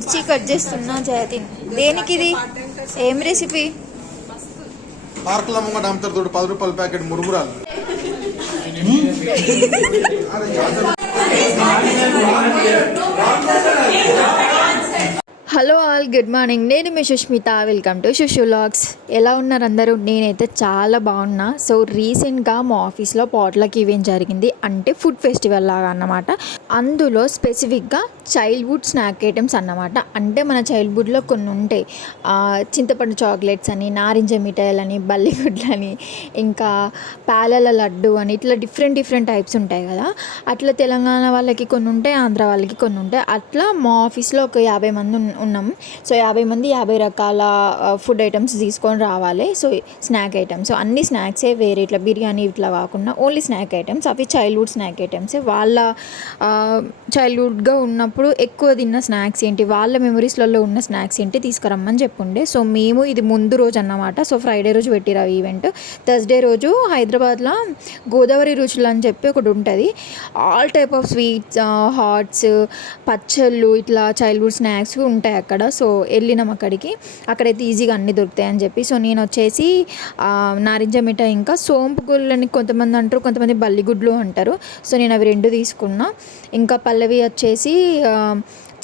మిర్చి కట్ చేస్తున్నా జయతిన్. దేనికి ఇది? ఏం రెసిపీ? పార్కుల ముంగట అమ్ముతారు చూడు 10 రూపాయల ప్యాకెట్ మురుమురాలు. Hello all, good morning. నేను మీ Sushmita. Welcome to Shushu vlogs. ఎలా ఉన్నారు అందరూ? నేనైతే చాలా బాగున్నా. సో రీసెంట్గా మా ఆఫీస్లో పాట్లక్ ఈవెంట్ జరిగింది, అంటే ఫుడ్ ఫెస్టివల్ లాగా అన్నమాట. అందులో స్పెసిఫిక్గా చైల్డ్హుడ్ స్నాక్ ఐటమ్స్ అన్నమాట. అంటే మన చైల్డ్హుడ్లో కొన్ని ఉంటాయి, చింతపండు చాక్లెట్స్ అని, నారింజ మిఠాయిలని, బల్లిగుడ్లని, ఇంకా పాలల లడ్డు అని, ఇట్లా డిఫరెంట్ టైప్స్ ఉంటాయి కదా. అట్లా తెలంగాణ వాళ్ళకి కొన్ని ఉంటాయి, ఆంధ్ర వాళ్ళకి కొన్ని ఉంటాయి. అట్లా మా ఆఫీస్లో ఒక 50 మంది ఉన్నాం. సో 50 మంది 50 రకాల ఫుడ్ ఐటమ్స్ తీసుకొని రావాలి. సో స్నాక్ ఐటమ్స్ అన్ని స్నాక్సే, వేరే ఇట్లా బిర్యానీ ఇట్లా కాకుండా ఓన్లీ స్నాక్ ఐటమ్స్. అవి చైల్డ్హుడ్ స్నాక్ ఐటమ్సే. వాళ్ళ చైల్డ్హుడ్గా ఉన్నప్పుడు ఎక్కువ తిన్న స్నాక్స్ ఏంటి, వాళ్ళ మెమరీస్లలో ఉన్న స్నాక్స్ ఏంటి తీసుకురమ్మని చెప్పుండే. సో మేము ఇది ముందు రోజు అన్నమాట. సో ఫ్రైడే రోజు పెట్టిరా ఈవెంట్. థర్స్డే రోజు హైదరాబాద్లో గోదావరి రుచులు అని చెప్పి ఒకటి ఉంటుంది. All type of sweets, hots, పచ్చళ్ళు, ఇట్లా చైల్డ్హుడ్ స్నాక్స్ ఉంటాయి అక్కడ. సో వెళ్ళినాం అక్కడికి. అక్కడైతే ఈజీగా అన్నీ దొరుకుతాయని చెప్పి. సో నేను వచ్చేసి నారింజ మిఠాయి, ఇంకా సోంపు గుళ్ళని కొంతమంది అంటారు, కొంతమంది బల్లిగుడ్లు అంటారు. సో నేను అవి 2 తీసుకున్నా. ఇంకా పల్లవి వచ్చేసి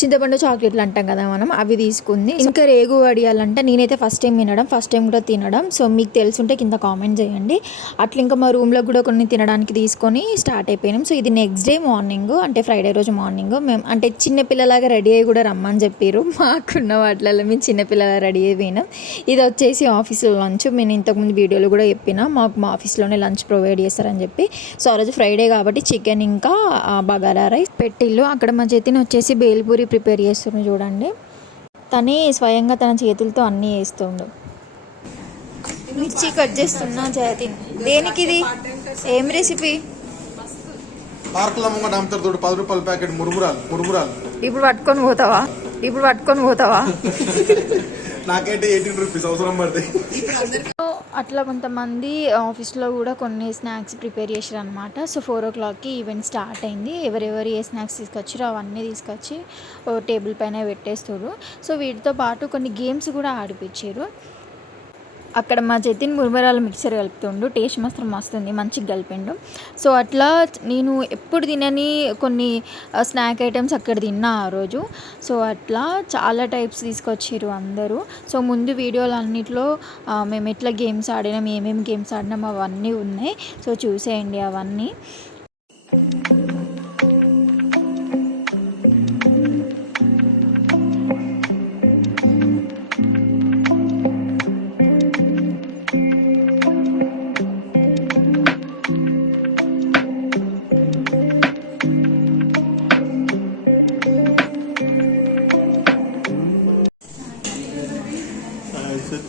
చింతపండు చాక్లెట్లు అంటాం కదా మనం, అవి తీసుకుంది. ఇంకా రేగు వడియాలంటే నేనైతే ఫస్ట్ టైం వినడం, ఫస్ట్ టైం కూడా తినడం. సో మీకు తెలుసుంటే కింద కామెంట్ చేయండి. అట్లా ఇంకా మా రూమ్లో కూడా కొన్ని తినడానికి తీసుకొని స్టార్ట్ అయిపోయినాం. సో ఇది నెక్స్ట్ డే మార్నింగ్, అంటే ఫ్రైడే రోజు మార్నింగ్. మేము అంటే చిన్నపిల్లలాగా రెడీ అయ్యి కూడా రమ్మని చెప్పారు. మాకున్న వాటిలలో మేము చిన్నపిల్లలా రెడీ అయిపోయినాం. ఇది వచ్చేసి ఆఫీస్లో లంచ్. నేను ఇంతకుముందు వీడియోలో కూడా చెప్పిన, మాకు మా ఆఫీస్లోనే లంచ్ ప్రొవైడ్ చేస్తారని చెప్పి. సో ఆ రోజు ఫ్రైడే కాబట్టి చికెన్ ఇంకా బగారా రైస్ పెట్టిల్లు. అక్కడ మా చేతిని వచ్చేసి బేల్పూరి ప్రిపేర్ చేస్తుండు చూడండి. తనే స్వయంగా తన చేతులతో అన్నీ వేస్తుండు. మిర్చి కట్ చేస్తున్నా జయతిన్. దేనికి ఇది? ఏం రెసిపీ? పార్కుల ముంగట అమ్ముతారు చూడు 10 రూపాయల ప్యాకెట్ మురుమురాలు. ఇప్పుడు పట్టుకొని పోతావా? నాకైతే 18 రూపీస్ అవసరం పడతాయి. అట్లా కొంతమంది ఆఫీస్లో కూడా కొన్ని స్నాక్స్ ప్రిపేర్ చేశారు అనమాట. సో 4 o'clockకి ఈవెంట్ స్టార్ట్ అయింది. ఎవరెవరు ఏ స్నాక్స్ తీసుకొచ్చారో అవన్నీ తీసుకొచ్చి టేబుల్ పైన పెట్టేస్తారు. సో వీటితో పాటు కొన్ని గేమ్స్ కూడా ఆడిపించారు. అక్కడ మా జతిన్ మురుమరాల మిక్చర్ కలుపుతుండు. టేస్ట్ మాత్రం మస్తుంది, మంచిగా కలిపిండు. సో అట్లా నేను ఎప్పుడు తినని కొన్ని స్నాక్ ఐటమ్స్ అక్కడ తిన్నా ఆ రోజు. సో అట్లా చాలా టైప్స్ తీసుకొచ్చారు అందరూ. సో ముందు వీడియోలు అన్నిట్లో మేము ఎట్లా గేమ్స్ ఆడినాం, ఏమేమి గేమ్స్ ఆడినాం అవన్నీ ఉన్నాయి. సో చూసేయండి అవన్నీ.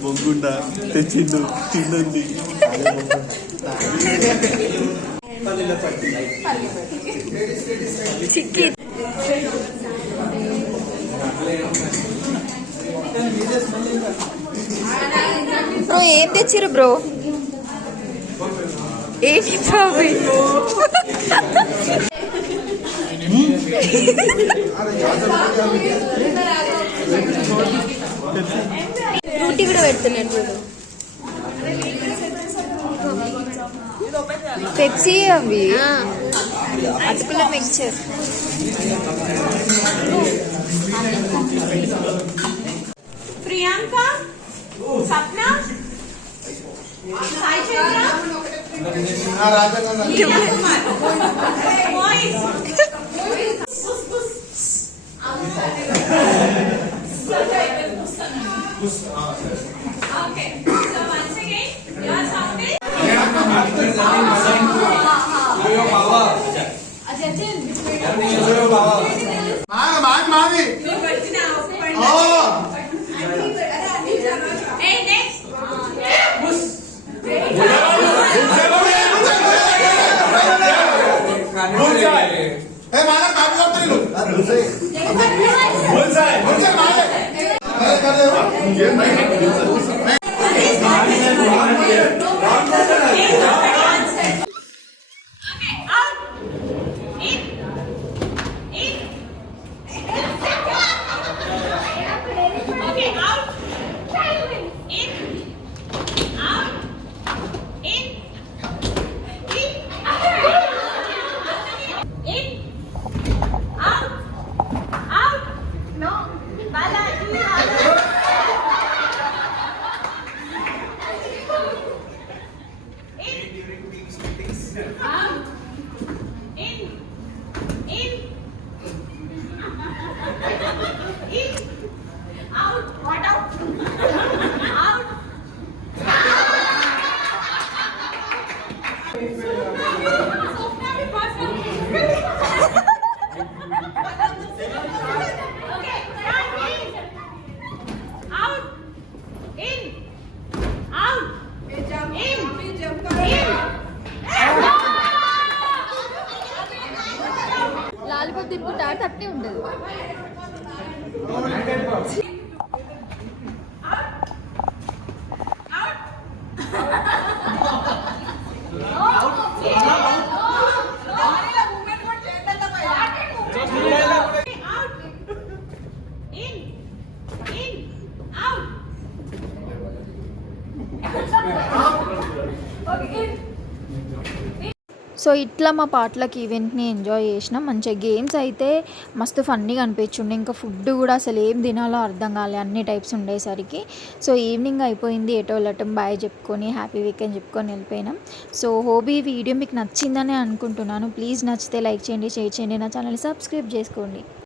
బొంగుండా తెచ్చిండు, తినండి. బ్రో ఏం తెచ్చిర్రు బ్రో? ఏంటి ప్రాబ్లం? రోటీ కూడా పెడుతున్నాను. పెప్సీ, అవి అటుకుల mixture. Priyanka, Sapna, Sai Chandra, okay, so once again your sound is మావి hey next ఆడితే అట్నే ఉంటుంది. సో ఇట్లా మా పాటలకి ఈవెంట్ని ఎంజాయ్ చేసినాం. మంచిగా గేమ్స్ అయితే మస్తు ఫన్నీగా అనిపించుండే. ఇంకా ఫుడ్ కూడా అసలు ఏం తినాలో అర్థం కాలే, అన్ని టైప్స్ ఉండేసరికి. సో ఈవినింగ్ అయిపోయింది, ఎటో వెళ్ళటం బాయ్ చెప్పుకొని హ్యాపీ వీకెండ్ చెప్పుకొని వెళ్ళిపోయినాం. సో హోప్ ఈ వీడియో మీకు నచ్చిందని అనుకుంటున్నాను. ప్లీజ్ నచ్చితే లైక్ చేయండి, షేర్ చేయండి, నా ఛానల్ని సబ్స్క్రైబ్ చేసుకోండి.